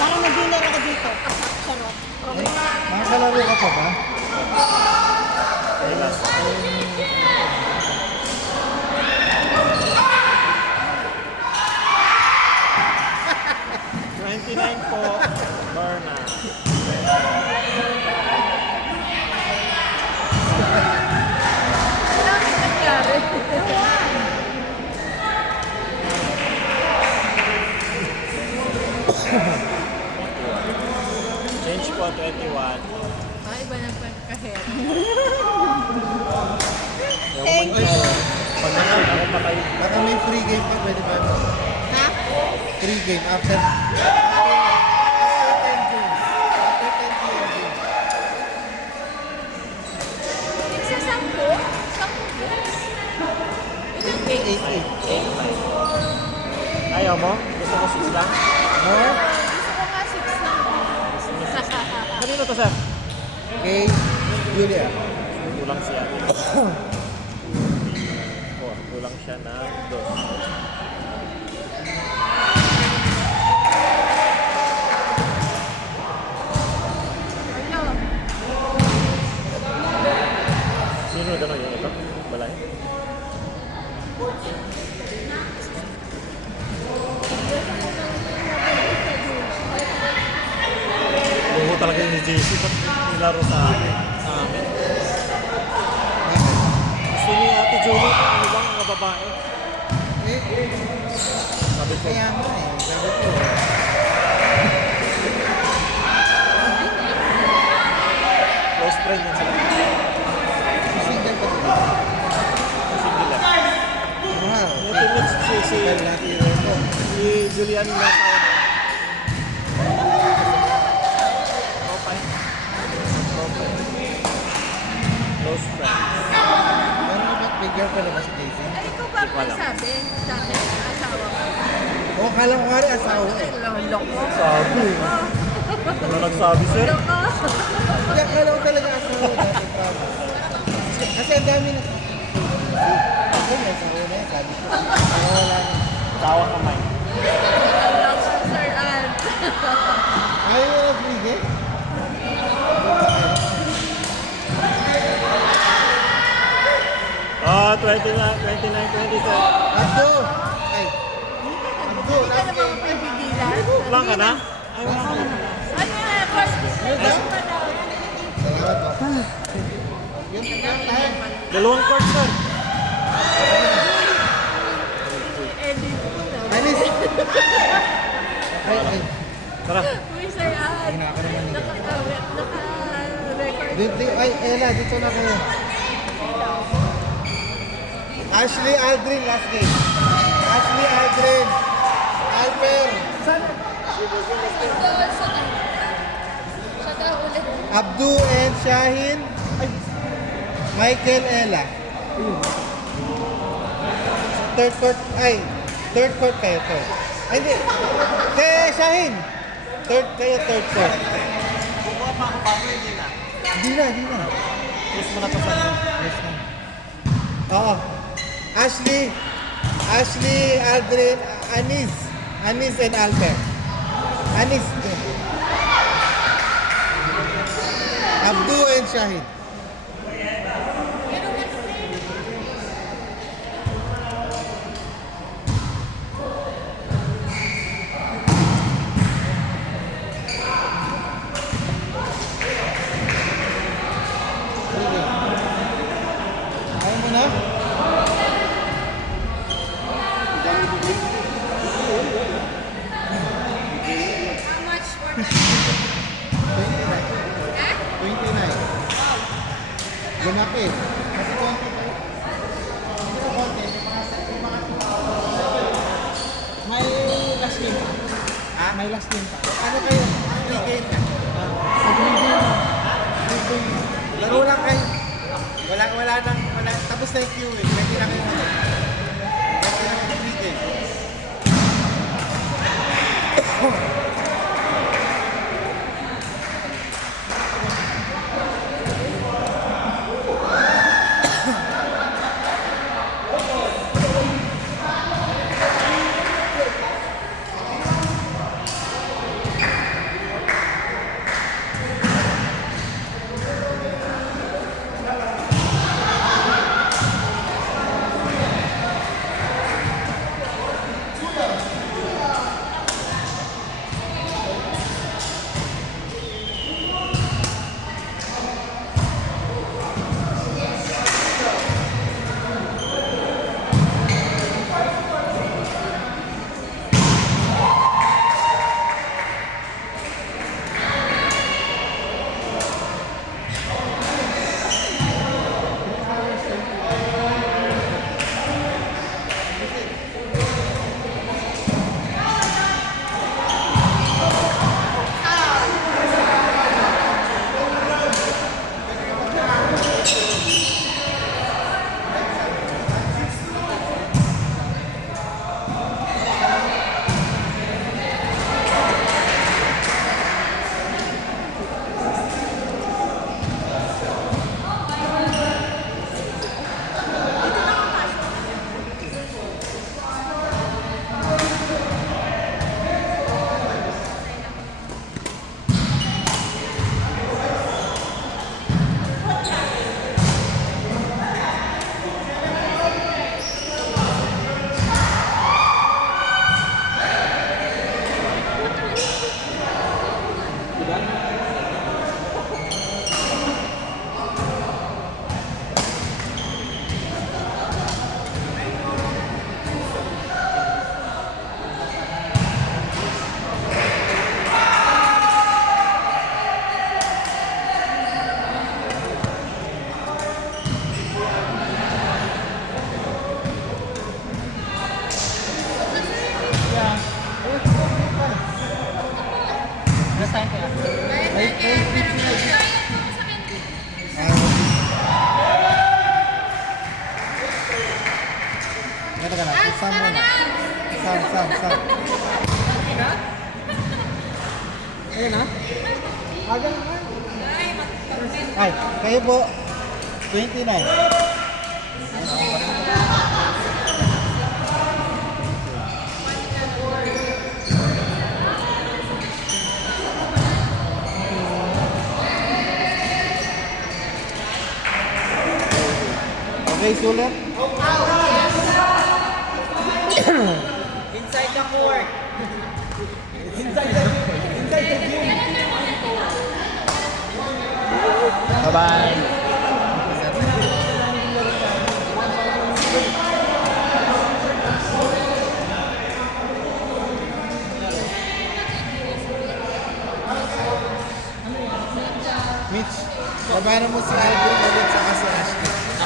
Parang nag-dinner ako dito. Sarap. Nakakalaro ka pa ba? Ay, last. 29 po, Berna. Bakit nangyari? Change po, 21. Iba na pagkaher. Thank you. Pag nag-share ako pa kayo. Baka may free game pa, pwede ba? Ha? Free game after 10 games. After 10 games. Sa 10? 10 games? Ilang games? 8-8. Ayaw mo? Gusto mo 6 lang? More? Gusto ko nga 6 lang. Kanino to, sir? Kay Julia. Kulang siya. Oh, kulang siya ng 2. Ano? Sino gano'n yung ito? Balay? Oo talaga yung ni JC. Ba't nilaro sa amin? Gusto ni Ate Julie, ano bang mga babae? Sabi ko, Kaya nga eh. Sabi ko. close friend yan sila. Single pa sila. Single lang. Wow. Yung teammates si Laki rin. si Julian na asawa niya. Okay. Close friend. Ano ba? May girlfriend na ba si Daisy? Ay, ikaw ba sabi sa akin, asawa ko? Oo, kala ko nga rin asawa eh. Loko. Sabi. Ano nagsabi, sir? Loko. Hindi, akala ko talaga asawa dati. Kasi ang dami na. Ako may asawa na yan, sabi ko. Wala na. Tawa kamay. Loko, Sir Ann. Ayaw mo na free game? Ah, 29, 27. Abdo! Ay! Abdo! Hindi ka naman mapipigilan. Lang ka na? Ay, wala ka na. Ano yan? First, Salamat po. Yun, tayo. Dalawang court, sir. edit mo na. Alis! Ay, ay. Tara. Uy, Sir Ann. Hina ka naman nila. Naka-record. Dito, ay, Ella, dito na kayo. Ashley Aldrin, last game. Ashley Aldrin. Alper. Abdu and Shahin. Michael Ella. Third court, ay, third court kayo, third. Ay, hindi. Kaya Shahin. Third kayo, third court. Kukuha pa ako bago hindi na. Di na, di na. Yes mo na to, sir. Yes, ma'am. Oo. Ashley Aldrin, Anis and Alper. Anis. Abdu and Shahid. Ayaw mo na? How much for that? 29. Eh? 29. Lumaki. Kasi konti pa yun. Pero konti. May last game pa. Ah, may last game pa. Ano kayo? Free game na. Sa free game. Free game. Laro lang kayo. Wala nang, tapos na yung queuing. Pwede na kayo ano. Pwede na kayo free game. Ganda ka na. Sam muna. Sam. Ayun na. Aga naman. Ay, kayo po. 29. Okay, sulit. Inside the court. Inside the gym. Bye-bye. Mitch, babayaran mo si Alvin ulit sa si Ashley.